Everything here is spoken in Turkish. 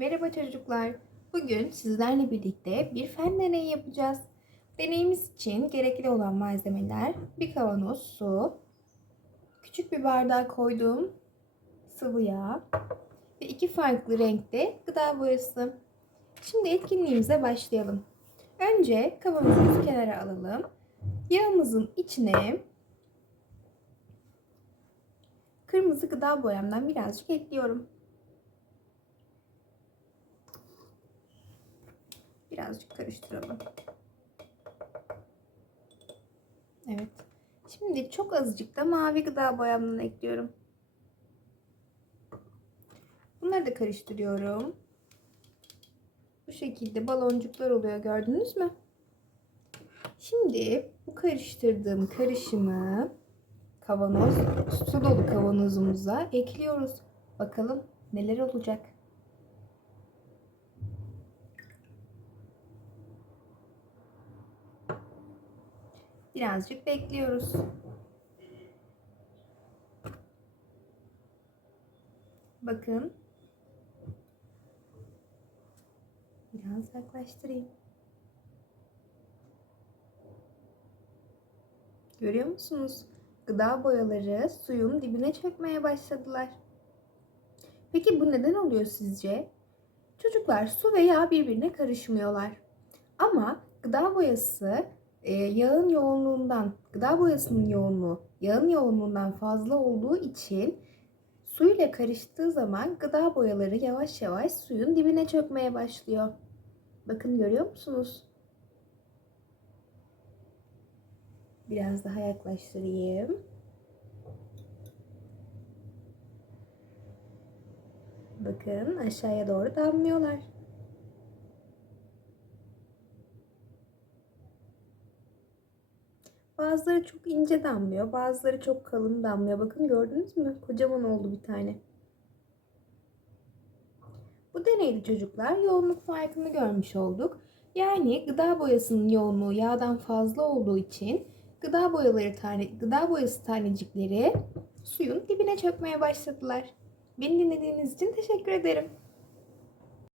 Merhaba çocuklar. Bugün sizlerle birlikte bir fen deneyi yapacağız. Deneyimiz için gerekli olan malzemeler bir kavanoz su, küçük bir bardağa koyduğum sıvı yağ ve iki farklı renkte gıda boyası. Şimdi etkinliğimize başlayalım. Önce kavanozumuzu kenara alalım. Yağımızın içine kırmızı gıda boyamdan birazcık ekliyorum. Birazcık karıştıralım. Evet. Şimdi çok azıcık da mavi gıda boyamdan ekliyorum. Bunları da karıştırıyorum. Bu şekilde baloncuklar oluyor gördünüz mü? Şimdi bu karıştırdığım karışımı kavanoz, su dolu kavanozumuza ekliyoruz. Bakalım neler olacak. Birazcık bekliyoruz. Bakın. Biraz yaklaştırayım. Görüyor musunuz? Gıda boyaları suyun dibine çökmeye başladılar. Peki bu neden oluyor sizce? Çocuklar su ve yağ birbirine karışmıyorlar. Ama gıda boyası e, yağın yoğunluğundan, gıda boyasının yoğunluğu yağın yoğunluğundan fazla olduğu için su ile karıştığı zaman gıda boyaları yavaş yavaş suyun dibine çökmeye başlıyor. Bakın görüyor musunuz? Biraz daha yaklaştırayım. Bakın aşağıya doğru damlıyorlar. Bazıları çok ince damlıyor, bazıları çok kalın damlıyor. Bakın gördünüz mü? Kocaman oldu bir tane. Bu deneyde çocuklar yoğunluk farkını görmüş olduk. Yani gıda boyasının yoğunluğu yağdan fazla olduğu için gıda boyaları tane gıda boyası tanecikleri suyun dibine çökmeye başladılar. Beni dinlediğiniz için teşekkür ederim.